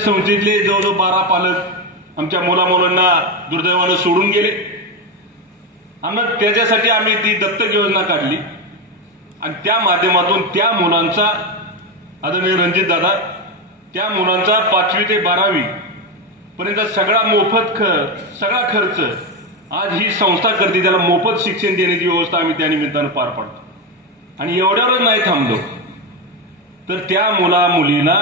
संस्थेतले जवळजवळ 12 पालक आमच्या मुलांना दुर्दैवानं सोडून गेले. आम्ही त्याच्यासाठी आम्ही ती दत्तक योजना काढली आणि त्या माध्यमातून त्या मुलांचा आदरणीय रणजित दादा त्या मुलांचा 5वी ते 12वी पर्यंत सगळा मोफत सगळा खर्च आज ही संस्था करते. त्याला मोफत शिक्षण देण्याची व्यवस्था आम्ही त्या निमित्तानं पार पाडतो. आणि एवढ्यावरच नाही थांबलो तर त्या मुलीला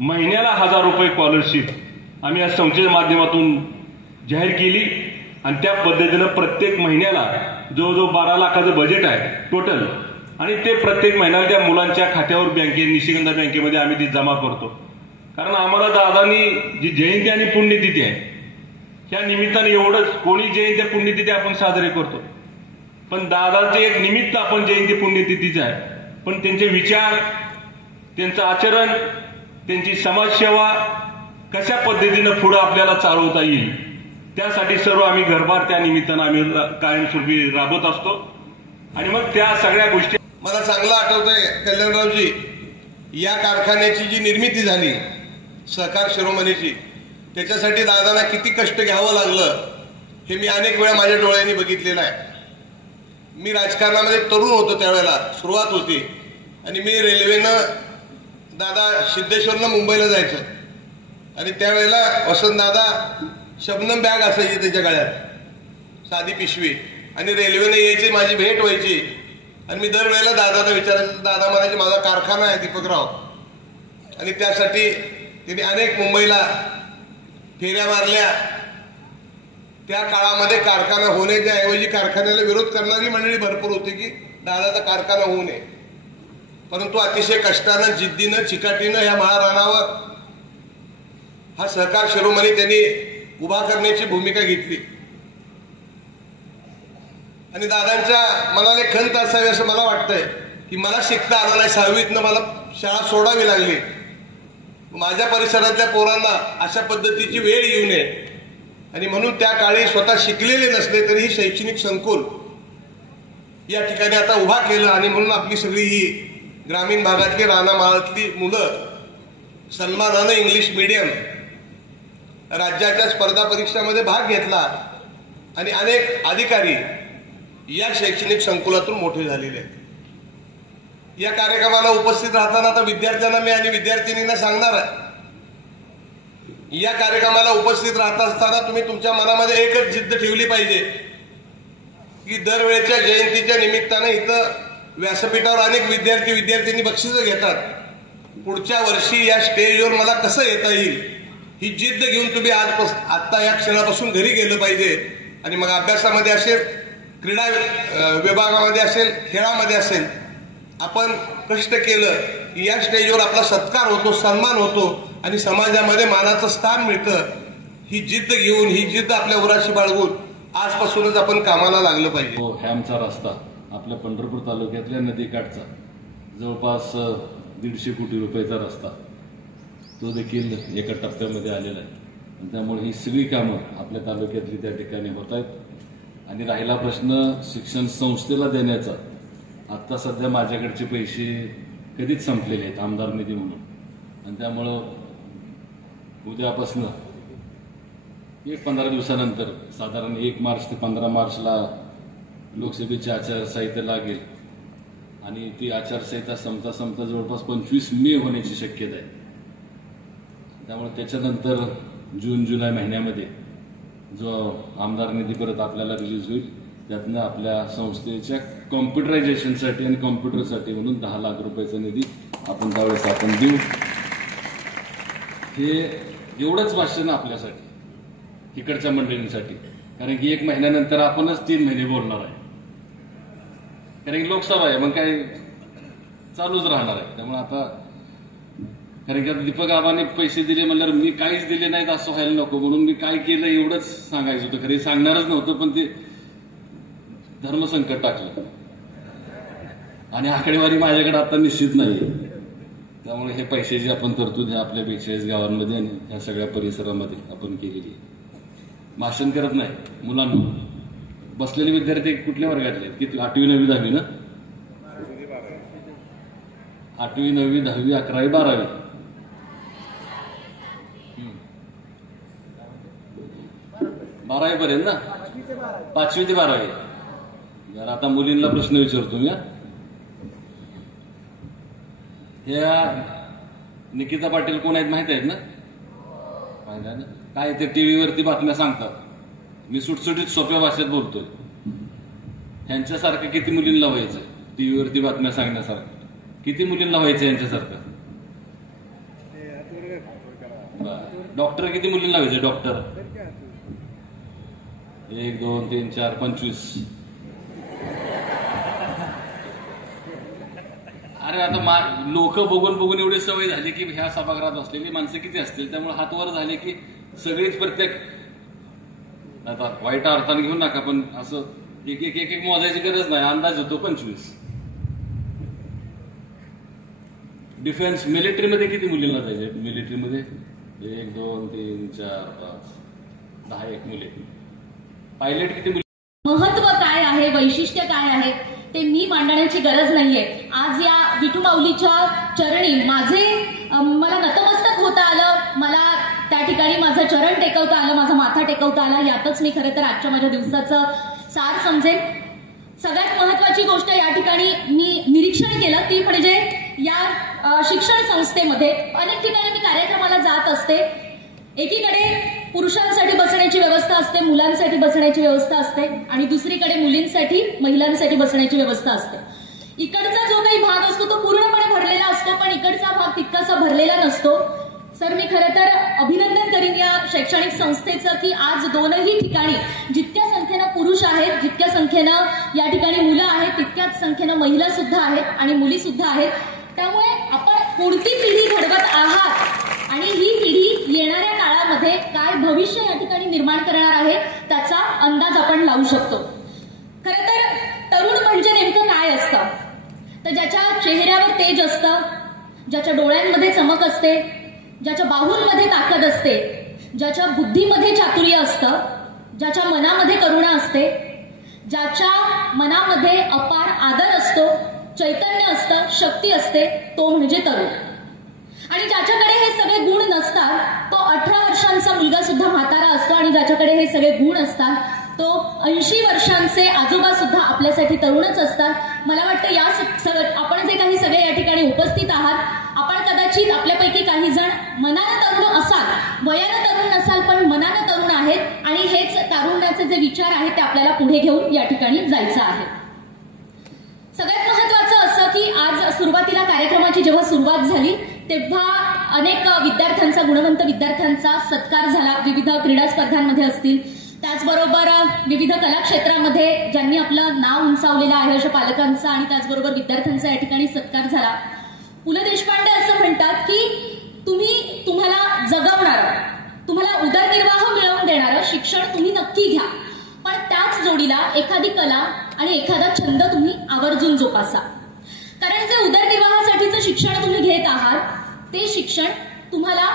महिन्याला 1000 रुपये स्कॉलरशिप आम्ही या संस्थेच्या माध्यमातून जाहीर केली. आणि त्या पद्धतीनं प्रत्येक महिन्याला जवळजवळ 12 लाखाचं बजेट आहे टोटल. आणि ते प्रत्येक महिन्याला त्या मुलांच्या खात्यावर निशिगंधा बँकेमध्ये आम्ही ती जमा करतो. कारण आम्हाला दादानी जी जयंती आणि पुण्यतिथी आहे त्या निमित्ताने एवढंच कोणी जयंती पुण्यतिथी आपण साजरे करतो पण दादाचे एक निमित्त आपण जयंती पुण्यतिथीचं आहे. पण त्यांचे विचार त्यांचं आचरण त्यांची समाजसेवा कशा पद्धतीनं पुढे आपल्याला चालवता येईल त्यासाठी सर्व आम्ही घरभार त्या निमित्तानं आम्ही कायमस्वरूपी राबवत असतो. आणि मग त्या सगळ्या गोष्टी मला चांगलं आठवतंय कल्याणरावजी या कारखान्याची जी निर्मिती झाली सहकार शिरोमणीची त्याच्यासाठी दादांना किती कष्ट घ्यावं लागलं हे मी अनेक वेळा माझ्या डोळ्यांनी बघितलेलं आहे. मी राजकारणामध्ये तरुण होतो त्यावेळेला सुरुवात होती आणि मी रेल्वेनं दादा सिद्धेश्वरनं मुंबईला जायचं आणि त्यावेळेला वसंतदादा शबनम बॅग असायची त्याच्या गळ्यात साधी पिशवी आणि रेल्वेने यायची माझी भेट व्हायची आणि मी दरवेळेला दादाला विचारायचं. दादा म्हणायचे माझा कारखाना आहे दीपकराव आणि त्यासाठी त्यांनी अनेक मुंबईला फेऱ्या मारल्या. त्या काळामध्ये कारखाना होण्याच्या ऐवजी कारखान्याला विरोध करणारी मंडळी भरपूर होती की दादाचा कारखाना होऊ नये. परंतु अतिशय कष्टानं जिद्दीनं चिकाटीनं या महाराणावर हा सहकार शिरोमणी त्यांनी उभा करण्याची भूमिका घेतली. आणि दादांच्या मनाने खंत असावी असं मला वाटतंय की मला शिकता आलं नाही. 6वीतनं मला शाळा सोडावी लागली. माझ्या परिसरातल्या पोरांना अशा पद्धतीची वेळ येऊ नये आणि म्हणून त्या काळी स्वतः शिकलेले नसले तरी शैक्षणिक संकुल या ठिकाणी आता उभा केलं. आणि म्हणून आपली सगळी ही ग्रामीण भागातली रानामाळातली मुलं सन्मानानं इंग्लिश मीडियम राज्याच्या स्पर्धा परीक्षामध्ये भाग घेतला आणि अनेक अधिकारी या शैक्षणिक संकुलातून मोठे झालेले आहेत. या कार्यक्रमाला उपस्थित राहताना आता विद्यार्थ्यांना मी आणि विद्यार्थिनींना सांगणार आहे या कार्यक्रमाला उपस्थित राहत असताना तुम्ही तुमच्या मनामध्ये एकच जिद्द ठेवली पाहिजे की दरवेळेच्या जयंतीच्या निमित्तानं इथं व्यासपीठावर अनेक विद्यार्थी बक्षिसं घेतात. पुढच्या वर्षी या स्टेजवर मला कसं येता येईल ही जिद्द घेऊन तुम्ही आत्ता या क्षणापासून घरी गेलं पाहिजे. आणि मग अभ्यासामध्ये असेल क्रीडा विभागामध्ये असेल खेळामध्ये असेल आपण कष्ट केलं की या स्टेजवर आपला सत्कार होतो सन्मान होतो आणि समाजामध्ये मानाचं स्थान मिळतं. ही जिद्द घेऊन ही जिद्द आपल्या उराशी बाळगून आजपासूनच आपण कामाला लागलं पाहिजे. हॅमचा रस्ता आपल्या पंढरपूर तालुक्यातल्या नदीकाठचा जवळपास 150 कोटी रुपयाचा रस्ता तो देखील एका टप्प्यामध्ये आलेला आहे. आणि त्यामुळे ही सगळी कामं आपल्या तालुक्यातली त्या ठिकाणी होत आहेत. आणि राहिला प्रश्न शिक्षण संस्थेला देण्याचा आत्ता सध्या माझ्याकडचे पैसे कधीच संपलेले आहेत आमदार निधी म्हणून. आणि त्यामुळं उद्यापासनं 15 दिवसानंतर साधारण 1 मार्च ते 15 मार्चला लोकसभेची आचारसंहिता लागेल आणि ती आचारसंहिता संपता जवळपास 25 मे होण्याची शक्यता आहे. त्यामुळे त्याच्यानंतर जून जुलै महिन्यामध्ये जो आमदार निधी परत आपल्याला रिलीज होईल त्यातनं आपल्या संस्थेच्या कॉम्प्युटरायझेशनसाठी आणि कॉम्प्युटरसाठी म्हणून 10 लाख रुपयाचा निधी आपण त्यावेळेस आपण देऊ. हे एवढंच भाषण आपल्यासाठी इकडच्या मंडळींसाठी कारण की 1 महिन्यानंतर आपणच 3 महिने बोलणार आहे कारण की लोकसभा आहे मग काय चालूच राहणार आहे. त्यामुळे आता कारण की आता दीपक आबाने पैसे दिले म्हणल्यावर मी काहीच दिले नाहीत असं व्हायला नको म्हणून मी काय केलं एवढंच सांगायचं होतं. खरं सांगणारच नव्हतं पण ते धर्मसंकट टाकलं आणि आकडेवारी माझ्याकडे आता निश्चित नाही. त्यामुळे हे पैशाची आपण तरतूद ह्या आपल्या 42 गावांमध्ये आणि ह्या सगळ्या परिसरामध्ये आपण केलेली आहे. भाषण करत नाही मुलांना बसलेले विद्यार्थी कुठल्या वर्गातले किती 8वी 9वी 10वी ना 8वी 9वी 10वी 11वी 12वी 12वी पर्यंत ना, 5वी ते 12वी. जर आता मुलींना प्रश्न विचारतो मी. ह्या निकिता पाटील कोण आहेत माहित आहेत ना? माहित आहे ना? काय ते टीव्हीवरती बातम्या सांगतात. मी सुटसुटीत सोप्या भाषेत बोलतोय. ह्यांच्यासारखं किती मुलींना व्हायचं टीव्हीवरती बातम्या सांगण्यासारखं? किती मुलींना व्हायचं यांच्यासारखं? डॉक्टर किती मुलींना व्हायचं? डॉक्टर 1 2 3 4 25. अरे आता लोक बघून बघून एवढी सवय झाली की ह्या सभागृहात असलेली माणसं किती असतील, त्यामुळे हात वर झाले की सगळीच प्रत्येक, आता वाईट अर्थाने घेऊ नका, पण असं एक एक एक एक मोजायची गरज नाही, अंदाज होतो 25. डिफेन्स मिलिटरीमध्ये किती मुलींना जायचे? मिलिटरीमध्ये 1 2 3 4 5 10 एक मुले. पायलट किती मुली? महत्व काय आहे, वैशिष्ट्य काय आहे ते मी मांडण्याची गरज नाहीये. आज या विठू माऊलीच्या चरणी मला नतमस्तक होता आलं, मला त्या ठिकाणी माझं चरण टेकवता आलं, माझा माथा टेकवता आला. यातच मी खरं तर आजच्या माझ्या दिवसाचं सार समजेन. सगळ्यात महत्वाची गोष्ट या ठिकाणी मी निरीक्षण केलं ती म्हणजे या शिक्षण संस्थेमध्ये अनेक ठिकाणी मी कार्यक्रमाला जात असते. एकीकडे पुरुषांसाठी बसण्याची व्यवस्था असते, मुलांसाठी बसण्याची व्यवस्था असते, आणि दुसरीकडे मुलींसाठी, महिलांसाठी बसण्याची व्यवस्था असते. इकडचा जो काही भाग असतो तो पूर्णपणे भरलेला असतो, पण इकडचा भाग तितकासा भरलेला नसतो. सर, मी खरं तर अभिनंदन करीन या शैक्षणिक संस्थेचं की आज दोनही ठिकाणी जितक्या संख्येनं पुरुष आहेत, जितक्या संख्येनं या ठिकाणी मुलं आहेत, तितक्याच संख्येनं महिला सुद्धा आहेत आणि मुली सुद्धा आहेत. त्यामुळे आपण कोणती पिढी घडवत आहात आणि ही पिढी येणाऱ्या काळामध्ये काय भविष्य या ठिकाणी निर्माण करणार आहे त्याचा अंदाज आपण लावू शकतो. खरं तर तरुण म्हणजे नेमकं काय असतं? तर ज्याच्या चेहऱ्यावर तेज असतं, ज्याच्या डोळ्यांमध्ये चमक असते, ज्याच्या बाहूंमध्ये ताकद असते, ज्याच्या बुद्धीमध्ये चातुर्य असतं, ज्याच्या मनामध्ये करुणा असते, ज्याच्या मनामध्ये अपार आदर असतो, चैतन्य असतं, शक्ती असते, तो म्हणजे तरुण. आणि ज्याच्याकडे हे सगळे गुण नसतात तो 18 वर्षांचा मुलगा सुद्धा म्हातारा असतो, आणि ज्याच्याकडे हे सगळे गुण असतात तो 80 वर्षांचे आजोबा सुद्धा आपल्यासाठी तरुणच असतात. मला वाटतं या आपण जे काही सगळे या ठिकाणी उपस्थित आहात, आपण कदाचित आपल्यापैकी काही जण मनानं तरुण असाल, वयानं तरुण नसाल, पण मनानं तरुण आहेत, आणि हेच तारुण्याचे जे विचार आहेत ते आपल्याला पुढे घेऊन या ठिकाणी जायचं आहे. सगळ्यात महत्वाचं असं की आज सुरुवातीला कार्यक्रमाची जेव्हा सुरुवात झाली तेव्हा अनेक विद्यार्थ्यांचा, गुणवंत विद्यार्थ्यांचा सत्कार झाला. विविध क्रीडा स्पर्धांमध्ये असतील, त्याचबरोबर विविध कला क्षेत्रामध्ये ज्यांनी आपलं नाव उंचावलेलं आहे अशा पालकांचा आणि त्याचबरोबर विद्यार्थ्यांचा या ठिकाणी सत्कार झाला. पु ल देशपांडे असं म्हणतात की तुम्हाला जगवणारं, तुम्हाला उदरनिर्वाह मिळवून देणारं शिक्षण तुम्ही नक्की घ्या, पण त्याच जोडीला एखादी कला आणि एखादा छंद तुम्ही आवर्जून जोपासा. कारण जे उदरनिर्वाहासाठीचं शिक्षण तुम्ही घेत आहात ते शिक्षण तुम्हाला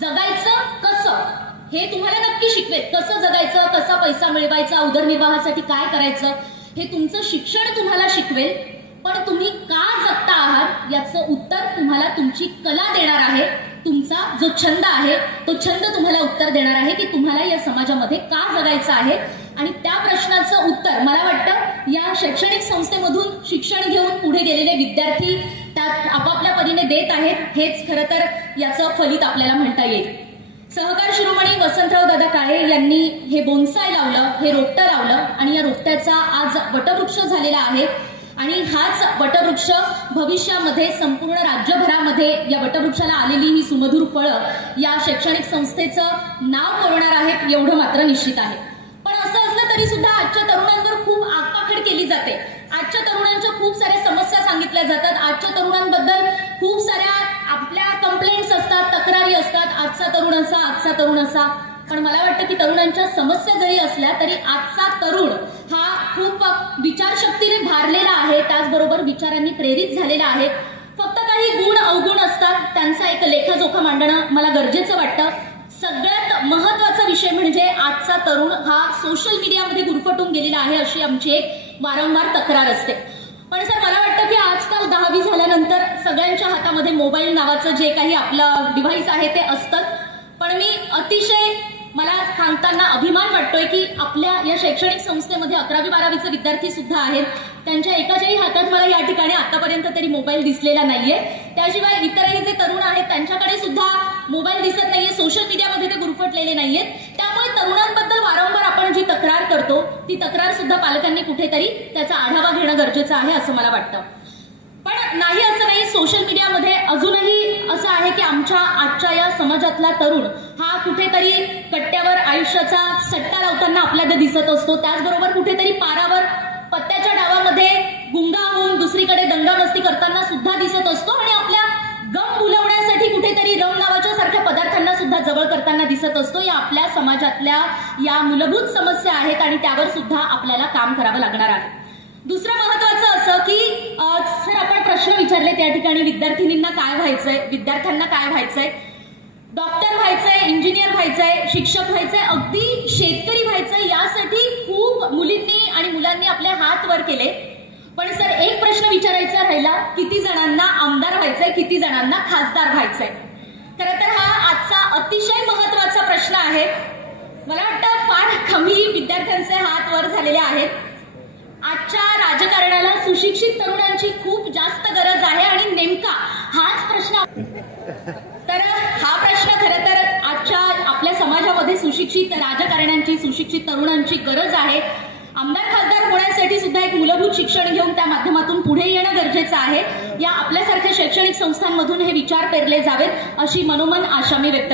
जगायचं कसं हे तुम्हाला नक्की शिकवेल. कसं जगायचं, कसा पैसा मिळवायचा, उदरनिर्वाहासाठी काय करायचं हे तुमचं शिक्षण तुम्हाला शिकवेल. पण तुम्ही का जगता आहात याचं उत्तर तुम्हाला तुमची कला देणार आहे. तुमचा जो छंद आहे तो छंद तुम्हाला उत्तर देणार आहे की तुम्हाला या समाजामध्ये का जगायचं आहे. आणि त्या प्रश्नाचं उत्तर मला वाटतं या शैक्षणिक संस्थेमधून शिक्षण घेऊन पुढे गेलेले विद्यार्थी त्यात आपापल्या परीने देत आहेत. हेच खरं तर याचं फलित आपल्याला म्हणता येईल. सहकार शिरोमणी वसंतराव दादा काळे यांनी हे बोन्साय लावलं, हे रोपटं लावलं, आणि या रोपट्याचा आज वटवृक्ष झालेला आहे. आणि हाच वटवृक्ष भविष्यामध्ये संपूर्ण राज्यभरामध्ये या वटवृक्षाला आलेली ही सुमधुर फळं या शैक्षणिक संस्थेचं नाव कळवणार आहेत एवढं मात्र निश्चित आहे. पण असं असलं तरी सुद्धा आजच्या तरुणांवर खूप आगपाखड केली जाते. आजच्या तरुणांच्या खूप साऱ्या समस्या सांगितल्या जातात. आजच्या तरुणांबद्दल खूप साऱ्या आपल्या कंप्लेंट्स असतात, तक्रारी असतात. आजचा तरुण असा, आजचा तरुण असा. पण मला वाटतं की तरुणांच्या समस्या जरी असल्या तरी आजचा तरुण हा खूप विचारशक्तीने भारलेला आहे, त्याचबरोबर विचारांनी प्रेरित झालेला आहे. फक्त काही गुण अवगुण असतात, त्यांचा एक लेखाजोखा मांडणं मला गरजेचं वाटतं. सगळ्यात महत्वाचा विषय म्हणजे आजचा तरुण हा सोशल मीडियामध्ये गुरफटून गेलेला आहे अशी आमची एक वारंवार तक्रार असते. पण सर, मला वाटतं की आजकाल 10वी झाल्यानंतर सगळ्यांच्या हातामध्ये मोबाईल नावाचं जे काही आपलं डिव्हाइस आहे ते असतं. पण मी अतिशय मला सांगताना अभिमान वाटतोय की आपल्या या शैक्षणिक संस्थेमध्ये 11वी-12वीचे विद्यार्थी सुद्धा आहेत. त्यांच्या एकाच्याही हातात मला या ठिकाणी आतापर्यंत तरी मोबाईल दिसलेला नाहीये. त्याशिवाय इतरही जे तरुण आहेत त्यांच्याकडे सुद्धा मोबाईल दिसत नाहीये, सोशल मीडियामध्ये ते गुरफटलेले नाहीयेत. त्यामुळे तरुणांबद्दल वारंवार आपण जी तक्रार करतो ती तक्रार सुद्धा पालकांनी कुठेतरी त्याचा आढावा घेणं गरजेचं आहे असं मला वाटतं. पण नाही असं नाही, सोशल मीडियामध्ये अजूनही असं आहे की आजच्या या समाजातला तरुण हा कुठेतरी कट्ट्यावर आयुष्याचा सट्टा लावताना आपल्याला दिसत असतो. त्याचबरोबर कुठेतरी पारावर पत्त्याच्या डावामध्ये गुंगा होऊन दुसरीकडे दंगामस्ती करताना सुद्धा दिसत असतो आणि आपल्या गम भुलवण्यासाठी कुठेतरी रम नावाच्या सारख्या पदार्थांना सुद्धा जवळ करताना दिसत असतो. या आपल्या समाजातल्या या मूलभूत समस्या आहेत आणि त्यावर सुद्धा आपल्याला काम करावं लागणार आहे. दुसरं महत्वाचं असं की सर आपण प्रश्न विचारले त्या ठिकाणी विद्यार्थिनींना काय व्हायचंय, विद्यार्थ्यांना काय व्हायचंय, डॉक्टर व्हायचंय, इंजिनियर व्हायचंय, शिक्षक व्हायचंय, अगदी शेतकरी व्हायचंय, यासाठी खूप मुलींनी आणि मुलांनी आपले हात वर केले. पण सर एक प्रश्न विचारायचा राहिला, किती जणांना आमदार व्हायचंय, किती जणांना खासदार व्हायचंय. खरं तर हा आजचा अतिशय महत्वाचा प्रश्न आहे. मला वाटतं फार कमी विद्यार्थ्यांचे हात वर झालेले आहेत. आजच्या राजकारणाला सुशिक्षित तरुणांची खूप जास्त गरज आहे आणि नेमका हाच प्रश्न. तर हा प्रश्न खरं तर आजच्या आपल्या समाजामध्ये सुशिक्षित राजकारण्यांची, सुशिक्षित तरुणांची गरज आहे. आमदार खासदार होण्यासाठी सुद्धा एक मूलभूत शिक्षण घेऊन त्या माध्यमातून पुढे येणं गरजेचं आहे. या आपल्यासारख्या शैक्षणिक संस्थांमधून हे विचार पेरले जावेत अशी मनोमन आशा मी व्यक्त